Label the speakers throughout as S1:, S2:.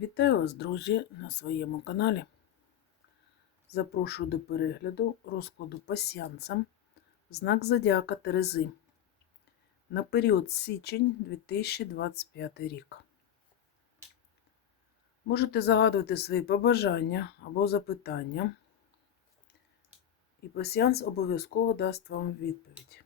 S1: Вітаю вас, друзі, на своєму каналі. Запрошую до перегляду розкладу пасіянцам знак Зодіака Терези на період січень 2025 рік. Можете загадувати свої побажання або запитання, і пасіянс обов'язково дасть вам відповідь.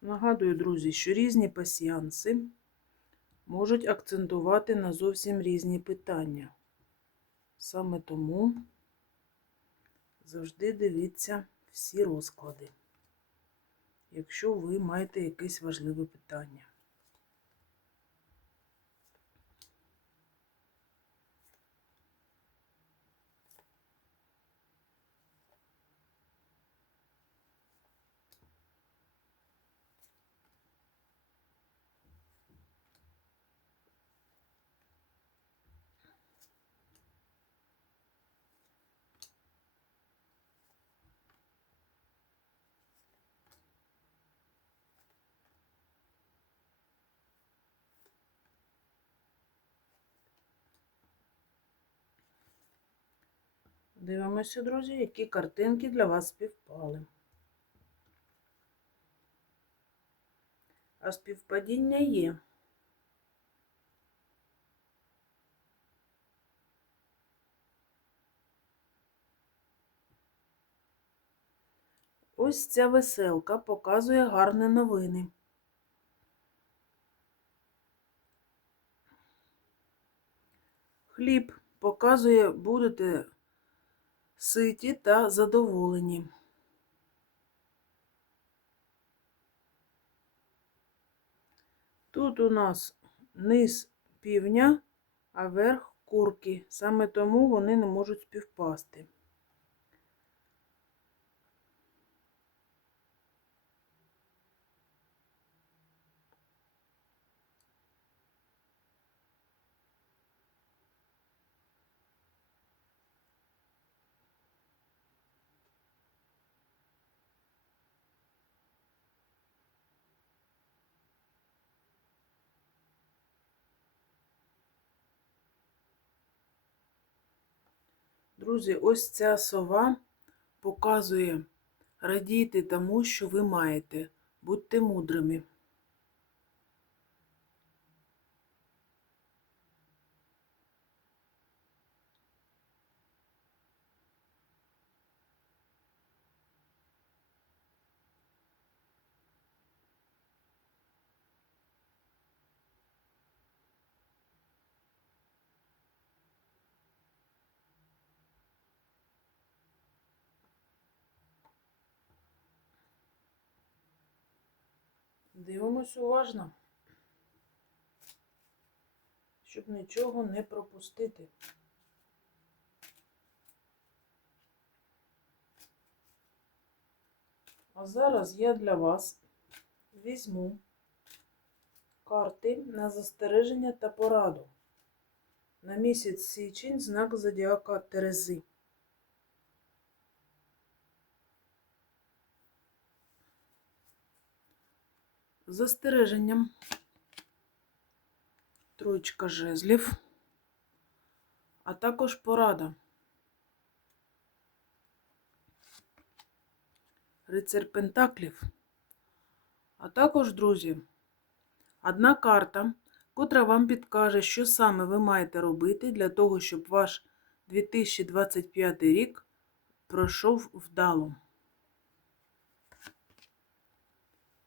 S1: Нагадую, друзі, що різні пасіянси можуть акцентувати на зовсім різні питання. Саме тому завжди дивіться всі розклади, якщо ви маєте якесь важливе питання. Дивимося, друзі, які картинки для вас співпали. А співпадіння є. Ось ця веселка показує гарні новини. Хліб показує, будете ситі та задоволені. Тут у нас низ півня, а верх курки. Саме тому вони не можуть співпасти. Друзі, ось ця сова показує радійте тому, що ви маєте. Будьте мудрими. Дивимось уважно, щоб нічого не пропустити. А зараз я для вас візьму карти на застереження та пораду на місяць січень знак Зодіака Терези. Застереженням. Троєчка жезлів, а також порада. Рицар Пентаклів. А також, друзі, одна карта, котра вам підкаже, що саме ви маєте робити для того, щоб ваш 2025 рік пройшов вдало.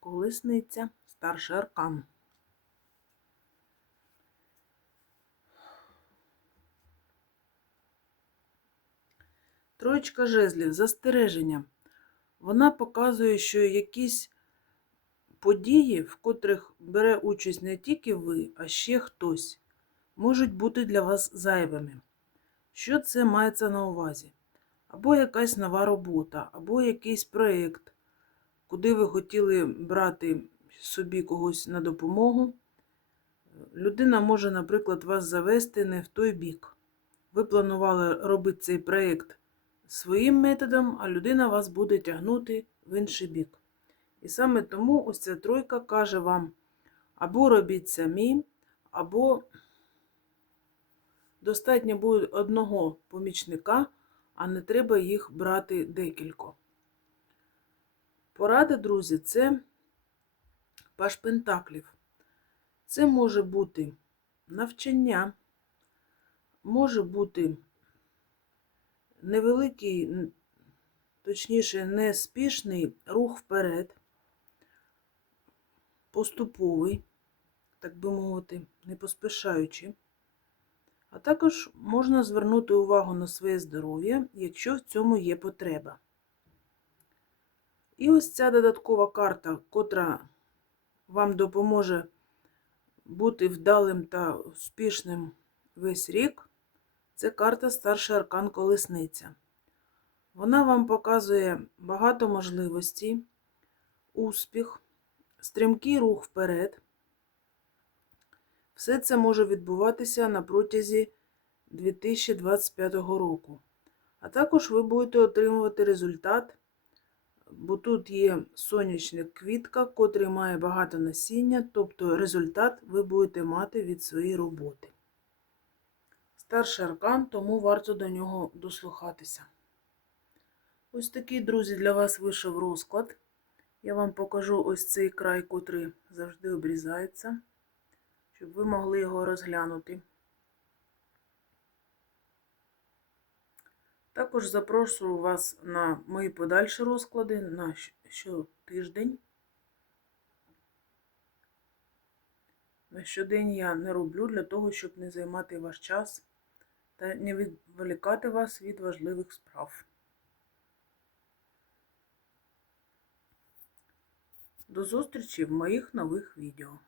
S1: Колесниця, старший аркан. Троєчка жезлів, застереження. Вона показує, що якісь події, в котрих бере участь не тільки ви, а ще хтось, можуть бути для вас зайвими. Що це мається на увазі? Або якась нова робота, або якийсь проєкт, куди ви хотіли брати собі когось на допомогу, людина може, наприклад, вас завести не в той бік. ви планували робити цей проєкт своїм методом, а людина вас буде тягнути в інший бік. І саме тому ось ця тройка каже вам: або робіть самі, або достатньо буде одного помічника, а не треба їх брати декілько. Порада, друзі, це паш пентаклів. Це може бути навчання, може бути невеликий, точніше, неспішний рух вперед, поступовий, так би мовити, не поспішаючи. А також можна звернути увагу на своє здоров'я, якщо в цьому є потреба. І ось ця додаткова карта, котра вам допоможе бути вдалим та успішним весь рік, це карта Старший Аркан Колесниця. Вона вам показує багато можливостей, успіх, стрімкий рух вперед. Все це може відбуватися на протязі 2025 року. А також ви будете отримувати результат, бо тут є сонячна квітка, котрий має багато насіння, тобто результат ви будете мати від своєї роботи. Старший аркан, тому варто до нього дослухатися. Ось такий, друзі, для вас вийшов розклад. Я вам покажу ось цей край, котрий завжди обрізається, щоб ви могли його розглянути. Також запрошую вас на мої подальші розклади на щотиждень. На щодень я не роблю для того, щоб не займати ваш час та не відволікати вас від важливих справ. До зустрічі в моїх нових відео.